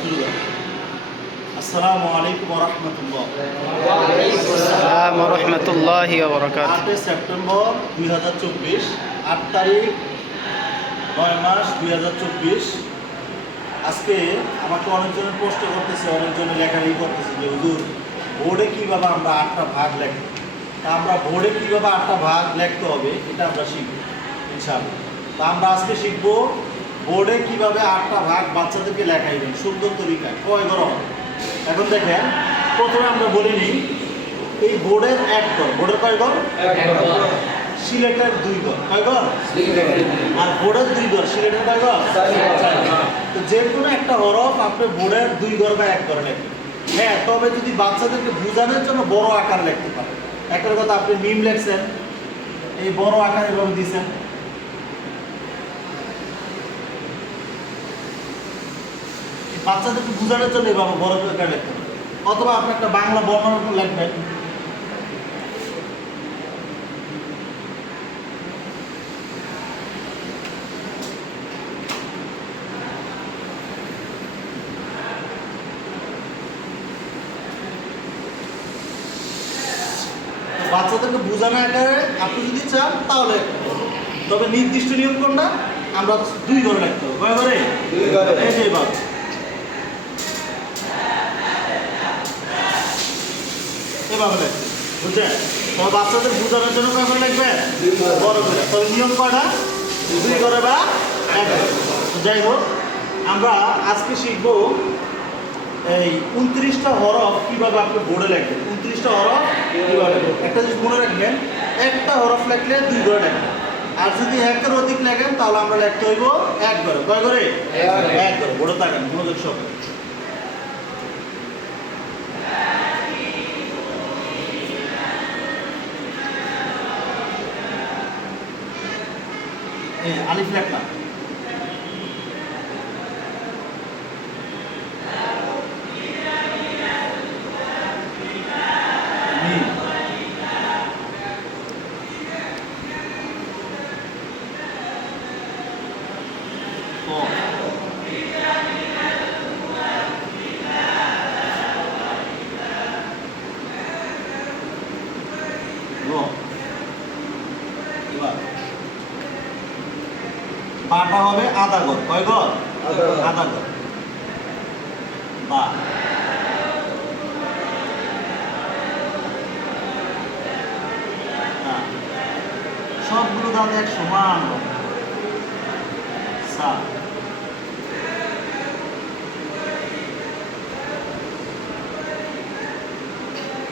শুরু করেন। আসসালামু আলাইকুম ওয়া রাহমাতুল্লাহ। আসসালামু আলাইকুম ওয়া রাহমাতুল্লাহি ওয়া বারাকাতুহু। 8 সেপ্টেম্বর 2024, 8 তারিখ 9 মাস 2024। আজকে আমাকে অনেকজনের প্রশ্ন করতেছে, অনেকজনের লেখালেখি করতেছে যে হুজুর বোর্ডে কীভাবে আমরা 8টা ভাগ লিখব। তা আমরা বোর্ডে কীভাবে 8টা ভাগ লিখতে হবে এটা আমরা শিখব ইনশাআল্লাহ। তা আমরা আজকে শিখব বোর্ডে কীভাবে 8টা ভাগ বাচ্চাদেরকে লেখাইবেন সুন্দর তরিকায়, কয় ঘর হবে। এখন দেখেন, প্রথমে আমরা বলে নিই এই বোর্ডের এক ঘর, বোর্ডের কয় ঘর? সিলেটের 2 ঘর, কয় ঘর? আর বোর্ডের 2 ঘর, সিলেটের কয় ঘর? 4 ঘর। তো যে কোনো একটা হরফ আপনি বোর্ডের 2 ঘর বা 1 ঘর লিখবেন। হ্যাঁ, তবে যদি বাচ্চাদেরকে বোঝানোর জন্য বড় আকার লিখতে পারেন। একটা কথা, আপনি মিম লিখছেন, এই বড় আকার এভাবে দিয়েছেন, বাচ্চাদেরকে বোঝানোর জন্য এভাবে বড় আকার লিখতে পারেন। অথবা আপনি একটা বাংলা বর্ণনা লিখবেন, বাচ্চাদেরকে বোঝানো আকারে আপনি যদি চান তাহলে। তবে নির্দিষ্ট নিয়ম কোনটা? আমরা 2 ঘরে রাখতে হবে। কয় ঘরে? 2 ঘরে। এই যে এবার এভাবে লাগবে, বুঝছেন? তবে বাচ্চাদের বোঝানোর জন্য কয় ঘরে লাগবে? বড় করে। তবে নিয়ম কয়টা? 2 ঘরে বা 1 ঘরে। যাই হোক, আমরা আজকে শিখব এই 29টা হরফ কিভাবে আপনি বোর্ডে লিখবেন। 29টা হরফ কিভাবে লিখবেন, একটা জিনিস মনে রাখবেন, একটা হরফ লিখলে 2 ঘরে লিখবেন। আর যদি 1-এর অধিক লেখেন তাহলে আমরা লিখতে হইব 1 ঘরে। কয় ঘরে? 1 ঘরে। বোর্ডে তাকান মনোযোগ সহকারে। এই আলিফ লেখলাম, মিম, ক, গ। এবার বাটা হবে আধা ঘর। কয় ঘর? আধা ঘর। বা তা। সবগুলো দাঁত এক সমান হবে। সা।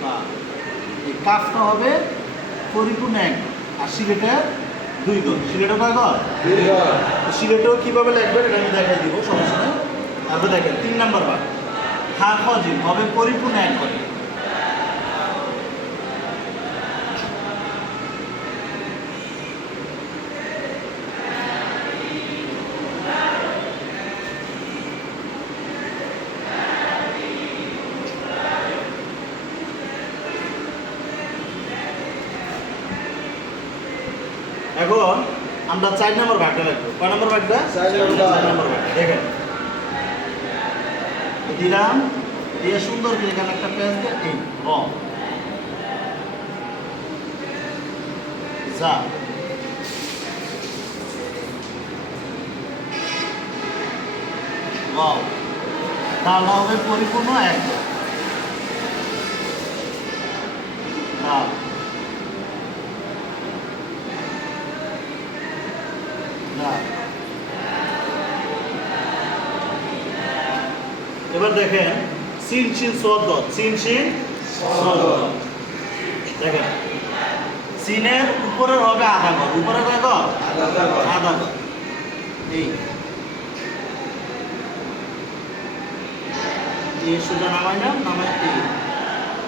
বা। এই কাফটা হবে পরিপূর্ণ 1 ঘর। আর সিলেটের 2 ঘর। সিলেটের কয় ঘর? 2 ঘর। সিলেটেও কিভাবে লিখবেন এটা আমি দেখাই দিব, সমস্যা নেই। তারপর দেখেন 3 নাম্বার বার, হা খ জিম হবে পরিপূর্ণ 1 ঘর। এখন আমরা 4 নম্বর ভাগটা লিখবো। কয় নম্বর ভাগটা? 4 নম্বর ভাগ। দেখেন, দিলাম, দিয়ে সুন্দর করে এখানে একটা পেজ দিয়ে এই র, যা, ওয়াও, তাহলে হবে পরিপূর্ণ 1 ঘর। দাও, দাও। এবার দেখেন সিন সিন সদ, সিন সিন সদ। দেখেন, সিনের উপরের হবে আধা ঘর। উপরে কয় ঘর? আধা ঘর। এই সোজা নামাইলাম, নামাই এই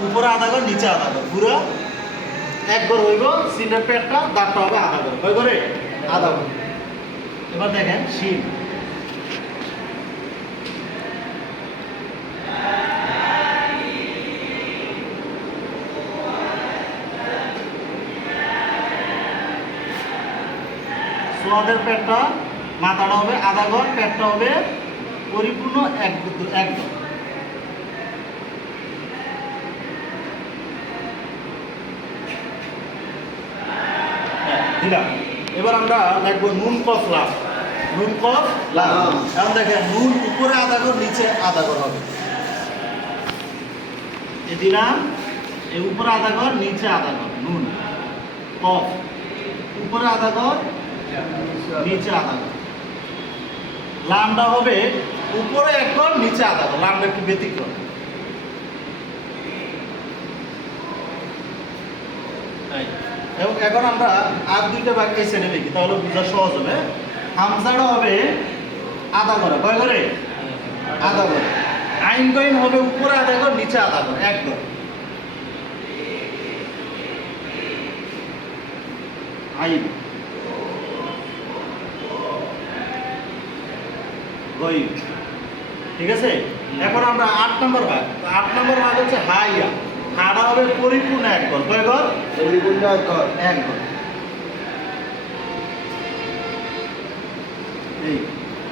উপরে আধা ঘর, নিচে আধা ঘর, পুরো 1 ঘর হইব। সিনের পেটটা দাঁতটা হবে আধা ঘর। কয় ঘরে? আধা ঘর। এবার দেখেন সিন, সোয়াদের পেটটা, মাথাটা হবে আধা ঘর, পেটটা হবে পরিপূর্ণ এক এক ঘর। হ্যাঁ, দিলাম। এবার আমরা লিখবো নুন কফ লাম। নুন কফ লাম। এখন দেখেন নুন উপরে আধা ঘর নিচে আধা ঘর হবে। এ দিলাম, এই উপরে আধা ঘর নিচে আধা ঘর। নুন কফ উপরে আধা ঘর নিচে আধা ঘর। লামটা হবে উপরে এক ঘর নিচে আধা ঘর। লামটা একটু ব্যতিক্রম। এবং এখন আমরা আর দুইটা বাক্য এই সাইডে লিখি, তাহলে বোঝা সহজ হবে। হামজাটা হবে আধা ঘরে। কয় ঘরে? আধা ঘরে। আইন কইন হবে উপরে আধা ঘর নিচে আধা ঘর, এক ঘর। আইন গইন, ঠিক আছে। এখন আমরা 8 নম্বর ভাগ। 8 নম্বর ভাগ হচ্ছে হাইয়া। হাড়া হবে পরিপূর্ণ এক ঘর। কয় ঘর? পরিপূর্ণ এক ঘর। এক ঘর। এই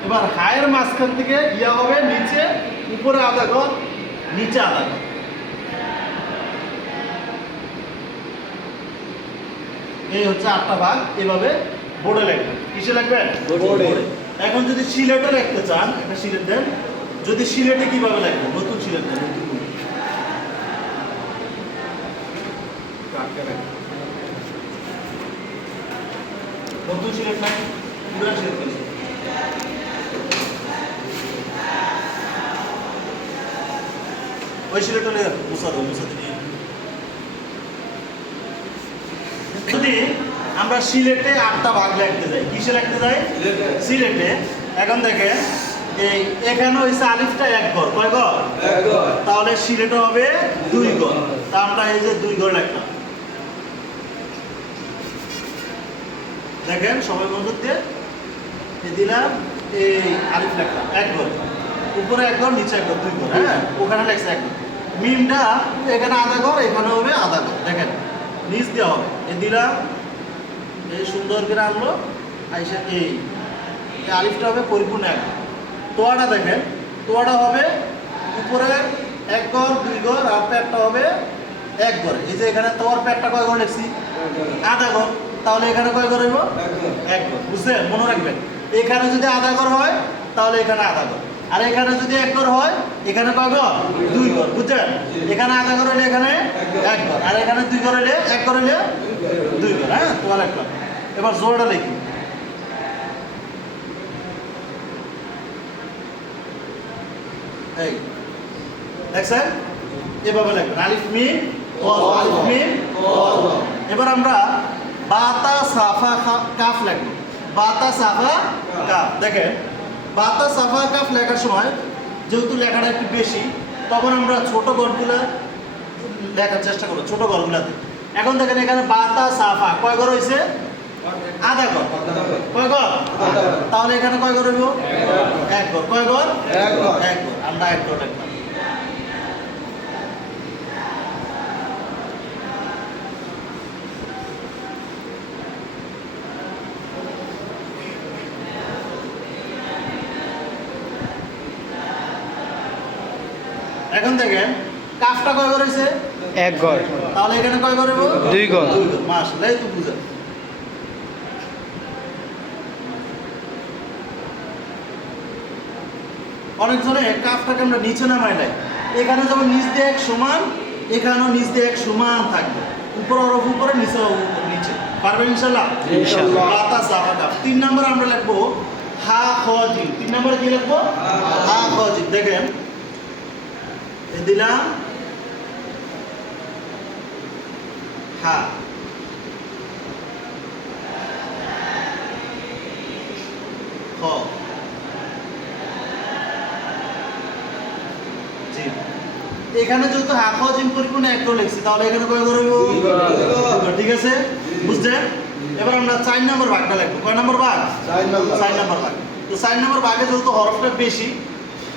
এবার হায়ের মাঝখান থেকে ইয়া হবে নিচে, উপরে আধা ঘর নিচে আধা ঘর। এই হচ্ছে 8টা ভাগ। এভাবে বোর্ডে লিখবেন। কিসে লিখবেন? বোর্ডে। এখন যদি সিলেটে লিখতে চান, একটা সিলেট দেন। যদি সিলেটে কিভাবে লিখবেন? নতুন সিলেট দেন, নতুন বই। নতুন সিলেট না, পুরান সিলেট দেন। ওই সিলেট হলে মুসাদ নিয়ে। যদি আমরা সিলেটে 8টা ভাগ লিখতে যাই, কিসে লিখতে যাই? সিলেটে। এখন দেখেন এই এখানে হইছে আলিফটা এক ঘর। কয় ঘর? এক ঘর। তাহলে সিলেটে হবে 2 ঘর। তা আমরা এই যে 2 ঘর লিখলাম। দেখেন সবাই মনোযোগ দিয়ে এই দিলাম, এই আলিফ লিখলাম এক ঘর। উপরে এক ঘর নিচে এক ঘর, 2 ঘর। হ্যাঁ, ওখানে লেখছে এক ঘর। মিমটা এখানে আধা ঘর, এখানে হবে আধা ঘর। দেখেন নিচ দেওয়া হবে। এ দিলাম, এই সুন্দর করে আনলো আইসা। এই আলিফটা হবে পরিপূর্ণ এক ঘর। তোয়াটা দেখেন, তোয়াটা হবে উপরে এক ঘর 2 ঘর, আর পেটটা হবে এক ঘর। এই যে এখানে তোয়ার পেটটা কয় ঘর লিখছি? আধা ঘর। তাহলে এখানে কয় ঘর হইব? এক ঘর। বুঝছেন? মনে রাখবেন, এখানে যদি আধা ঘর হয় তাহলে এখানে আধা ঘর, আর এখানে যদি এক ঘর হয় এখানে কয় ঘর? 2 ঘর। বুঝছেন? এখানে আধা ঘর হইলে এখানে এক ঘর, আর এখানে 2 ঘর হইলে এক ঘর হইলে 2 ঘর। হ্যাঁ, তোয়া লিখলাম। এবার জোরটা লিখি। এই দেখছেন? এভাবে লিখবেন আলিফ মিম ওয়াও, আলিফ মিম ওয়াও। এবার আমরা বাতা সাফা কাফ লিখব। বাতা সাফা কাফ। দেখেন বাতা সাফা কাফ লেখার সময় যেহেতু লেখাটা একটু বেশি, তখন আমরা ছোট ঘরগুলো লেখার চেষ্টা করব, ছোট ঘরগুলাতে। এখন দেখেন এখানে বাতা সাফা কয় ঘর হয়েছে? আধা ঘর। কয় ঘর? তাহলে এখানে কয় ঘর হইব? এক ঘর। কয় ঘর? এক ঘর। এক ঘর। আমরা এক ঘর লিখলাম। এখন দেখেন কাফটা কয় ঘর হয়েছে? এক ঘর। তাহলে এখানে কয় ঘর হইব? 2 ঘর। 2 ঘর। মাশাআল্লাহ, এই তো বুঝা। অনেকজনে কাফটাকে আমরা নিচে নামাই নাই। এখানে যেমন নিচ দিয়ে এক সমান, এখানেও নিচ দিয়ে এক সমান থাকবে। উপর অরফ উপরে, নিচে অরফ নিচে। পারবেন ইনশাআল্লাহ? ইনশাআল্লাহ। বাতা সাফা কাফ। 3 নম্বর আমরা লিখবো হা খ জিম। 3 নম্বরে কি লিখবো? হা খ জিম। দেখেন এ দিলাম হা, খ, জিম। এখানে যেহেতু হা খ জিম পরিপূর্ণ এক করে লিখছি, তাহলে এখানে কয় ঘর হইব? 2 ঘর। ঠিক আছে? বুঝছেন? এবার আমরা 4 নম্বর ভাগটা লিখবো। কয় নম্বর ভাগ? 4 নম্বর। 4 নম্বর ভাগ। তো 4 নম্বর ভাগে যেহেতু হরফটা বেশি,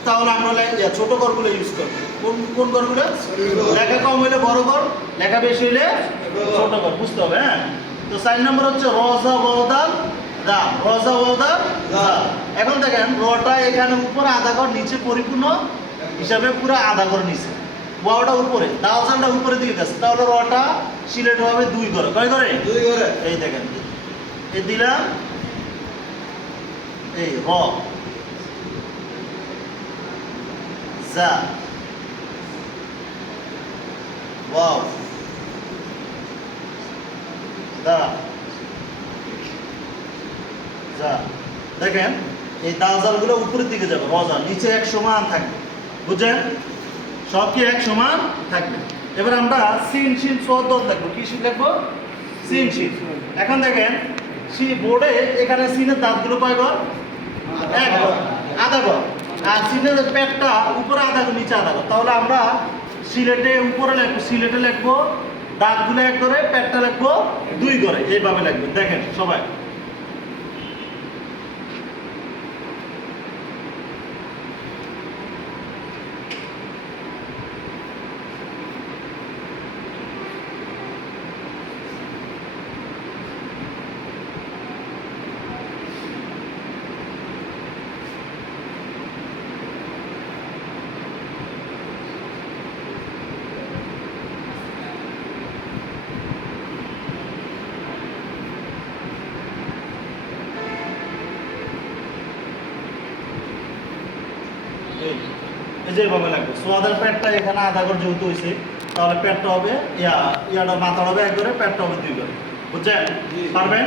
তাহলে আমরা ছোট ঘরগুলো ইউজ করবো। কোন ঘরগুলো? লেখা কম হইলে বড় ঘর, লেখা বেশি হইলে ছোট ঘর। বুঝতে হবে। হ্যাঁ, তো 4 নম্বর হচ্ছে রজা বদাল দা রজা ওয়াদা দা। এখন দেখেন রটা এখানে উপরে আধা ঘর, নিচে পরিপূর্ণ হিসাবে পুরো আধা ঘর নিচে, ওয়াওটা উপরে, দাওজানটা উপরে দিকে গেছে, তাহলে রটা সিলেট হবে 2 ঘরে। কয় ঘরে? 2 ঘরে। এই দেখেন, এই দিলাম, এই র যা ওয়াও দা যা। দেখেন এই দাওজালগুলো উপরের দিকে যাবে, রজা নিচে এক সমান থাকবে, বুঝছেন? সব কি এক সমান থাকবে। এবার আমরা সিন সিন সদ লিখবো। কি সিন লিখবো? Sin sin. এখন দেখেন বোর্ডে এখানে সিনের দাঁতগুলো কয় ঘর? এক ঘর, আধা ঘর। আর সিনের পেটটা উপরে আধা ঘর, নিচে আধা ঘর। তাহলে আমরা সিলেটে উপরে লিখবো, সিলেটে লিখবো দাঁতগুলো 1 ঘরে, পেটটা লিখবো 2 ঘরে। এইভাবে লিখবেন। দেখেন সবাই, এই যে এইভাবে লাগবে। সোয়াদের পেটটা এখানে আধা ঘর যেহেতু হয়েছে, তাহলে পেটটা হবে ইয়াটা মাথা হবে 1 ঘরে, পেটটা হবে 2 ঘরে। বুঝছেন? পারবেন?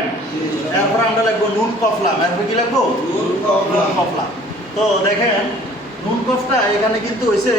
এরপর আমরা লিখবো নুন কফলাম। এরপর কি লিখবো? নুন কফলাম। নুন কফলাম। তো দেখেন নুন কফটা এখানে কিন্তু হয়েছে